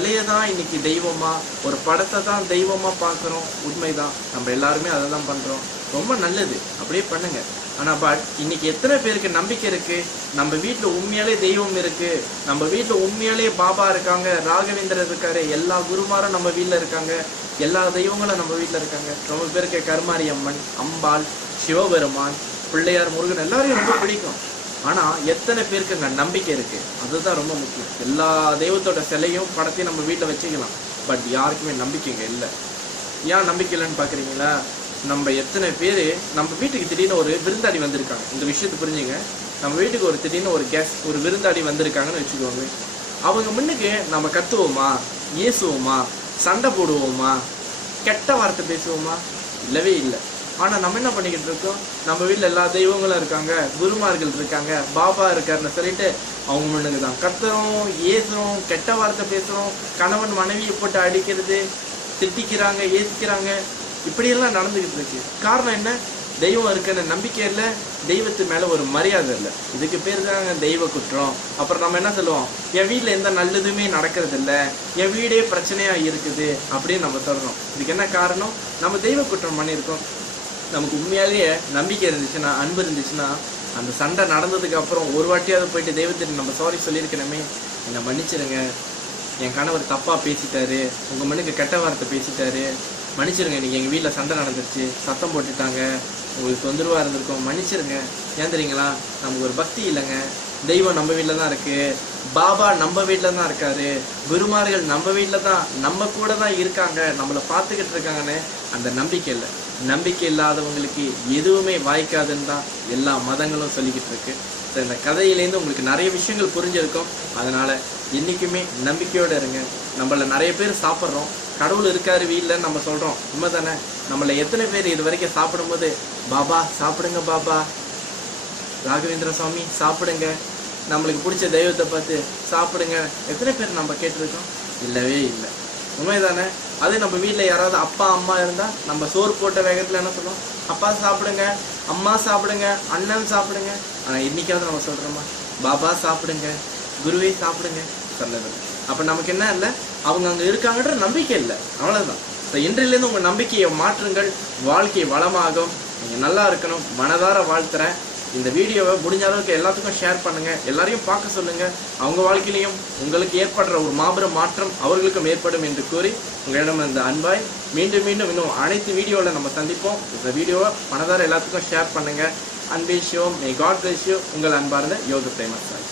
சிலையை தான் இன்னைக்கு தெய்வமா, ஒரு படத்தை தான் தெய்வமா பார்க்குறோம். உண்மைதான், நம்ம எல்லாருமே அதை தான் பண்றோம். ரொம்ப நல்லது, அப்படியே பண்ணுங்க. ஆனா இன்னைக்கு எத்தனை பேருக்கு நம்பிக்கை இருக்கு? நம்ம வீட்டுல உண்மையாலே தெய்வம் இருக்கு, நம்ம வீட்டுல உண்மையாலே பாபா இருக்காங்க, ராகவேந்திரர் இருக்காரு, எல்லா குருமாரும் நம்ம வீட்டுல இருக்காங்க, எல்லா தெய்வங்களும் நம்ம வீட்டுல இருக்காங்க. ரொம்ப பேருக்கு கருமாரி அம்மன், அம்பாள், சிவபெருமான், பிள்ளையார், முருகன் எல்லாரையும் ரொம்ப பிடிக்கும். ஆனா எத்தனை பேருக்கு அங்க நம்பிக்கை இருக்கு? அதுதான் ரொம்ப முக்கியம். எல்லா தெய்வத்தோட சிலையும் படத்தையும் நம்ம வீட்டுல வச்சுக்கலாம், பட் யாருக்குமே நம்பிக்கைங்க இல்லை. ஏன் நம்பிக்கை இல்லைன்னு பாக்குறீங்களா? நம்ம எத்தனை பேர் நம்ம வீட்டுக்கு திடீர்னு ஒரு விருந்தாடி வந்திருக்காங்க, இந்த விஷயத்தை புரிஞ்சுங்க. நம்ம வீட்டுக்கு ஒரு திடீர்னு ஒரு கெஸ்ட், ஒரு விருந்தாடி வந்திருக்காங்கன்னு வச்சுக்கோங்க. அவங்க முன்னுக்கு நம்ம கத்துவோமா, ஏசுவோமா, சண்டை போடுவோமா, கெட்ட வார்த்தை பேசுவோமா? இல்லவே இல்லை. ஆனா நம்ம என்ன பண்ணிக்கிட்டு இருக்கோம்? நம்ம வீட்டுல எல்லா தெய்வங்களும் இருக்காங்க, குருமார்கள் இருக்காங்க, பாபா இருக்காருன்னு சொல்லிட்டு அவங்க முன்னுக்கு தான் கத்துறோம், ஏசுறோம், கெட்ட வார்த்தை பேசுறோம், கணவன் மனைவியை போட்டு அடிக்கிறது, திட்டிக்கிறாங்க, ஏசிக்கிறாங்க, இப்படியெல்லாம் நடந்துகிட்டு இருக்கு. காரணம் என்ன? தெய்வம் இருக்குன்னு நம்பிக்கை இல்லை, தெய்வத்து மேல ஒரு மரியாதை இல்லை. இதுக்கு பேர் தாங்க தெய்வ குற்றம். அப்புறம் நம்ம என்ன சொல்லுவோம்? என் வீட்டுல எந்த நல்லதுமே நடக்கிறது இல்லை, என் வீடே பிரச்சனையா இருக்குது அப்படின்னு நம்ம சொல்றோம். இதுக்கு என்ன காரணம்? நம்ம தெய்வ குற்றம் பண்ணியிருக்கோம். நமக்கு உண்மையாலேயே நம்பிக்கை இருந்துச்சுன்னா, அன்பு இருந்துச்சுன்னா, அந்த சண்டை நடந்ததுக்கு அப்புறம் ஒரு வாட்டியாவது போயிட்டு தெய்வத்திற்கு நம்ம சாரி சொல்லியிருக்கணுமே, என்னை மன்னிச்சிருங்க, என் கணவர் தப்பா பேசிட்டாரு, உங்க மனுக்கு கெட்ட வார்த்தை பேசிட்டாரு, மன்னிச்சிருங்க, இன்னைக்கு எங்கள் வீட்டில் சண்டை நடந்துருச்சு, சத்தம் போட்டுட்டாங்க, உங்களுக்கு தொந்தரவாக இருந்திருக்கோம், மன்னிச்சிருங்க. ஏன் தெரியுங்களா? நமக்கு ஒரு பக்தி இல்லைங்க. தெய்வம் நம்ம வீட்டில் தான் இருக்கு, பாபா நம்ம வீட்டில் தான் இருக்காரு, குருமார்கள் நம்ம வீட்டில் தான், நம்ம கூட தான் இருக்காங்க, நம்மளை பார்த்துக்கிட்டு இருக்காங்கன்னு அந்த நம்பிக்கை இல்லை. நம்பிக்கை இல்லாதவங்களுக்கு எதுவுமே வாய்க்காதுன்னு தான் எல்லா மதங்களும் சொல்லிக்கிட்டு இருக்கு. இந்த கதையிலேருந்து உங்களுக்கு நிறைய விஷயங்கள் புரிஞ்சிருக்கும். அதனால என்றைக்குமே நம்பிக்கையோடு இருங்க. நம்மள நிறைய பேர் சாப்பிட்றோம், கடவுள் இருக்காரு வீட்டில் நம்ம சொல்கிறோம், உண்மை தானே? நம்மளை எத்தனை பேர் இது வரைக்கும் சாப்பிடும்போது பாபா சாப்பிடுங்க, பாபா ராகவேந்திர சுவாமி சாப்பிடுங்க, நம்மளுக்கு பிடிச்ச தெய்வத்தை பார்த்து சாப்பிடுங்க, எத்தனை பேர் நம்ம கேட்டிருக்கோம்? இல்லவே இல்லை. உண்மைதானே? அதே நம்ம வீட்டில் யாராவது அப்பா அம்மா இருந்தால் நம்ம சோறு போட்ட வேகத்தில் என்ன சொல்லுவோம்? அப்பா சாப்பிடுங்க, அம்மா சாப்பிடுங்க, அண்ணன் சாப்பிடுங்க. ஆனால் இன்னைக்காவது நம்ம சொல்கிறோமா? பாபா சாப்பிடுங்க, குருவே சாப்பிடுங்க சொன்னது. அப்போ நமக்கு என்ன இல்லை? அவங்க அங்கே இருக்காங்கன்ற நம்பிக்கை இல்லை, அவ்வளோதான். ஸோ இன்றிலேருந்து உங்கள் நம்பிக்கையை மாற்றுங்கள், வாழ்க்கை வளமாகும். நீங்கள் நல்லா இருக்கணும், மனதார வாழ்த்துறேன். இந்த வீடியோவை முடிஞ்ச அளவுக்கு எல்லாத்துக்கும் ஷேர் பண்ணுங்கள், எல்லாரையும் பார்க்க சொல்லுங்கள். அவங்க வாழ்க்கையிலையும் உங்களுக்கு ஏற்படுற ஒரு மாபெரும் மாற்றம் அவர்களுக்கும் ஏற்படும் என்று கூறி உங்களிடம் இந்த அன்பாய் மீண்டும் இன்னும் அனைத்து வீடியோவில் நம்ம சந்திப்போம். இந்த வீடியோவை மனதார எல்லாத்துக்கும் ஷேர் பண்ணுங்கள். அன்பே சிவம், மே காட் பிளஸ் யூ. உங்கள் அன்பார்ந்த யோக பிரேமசாய்.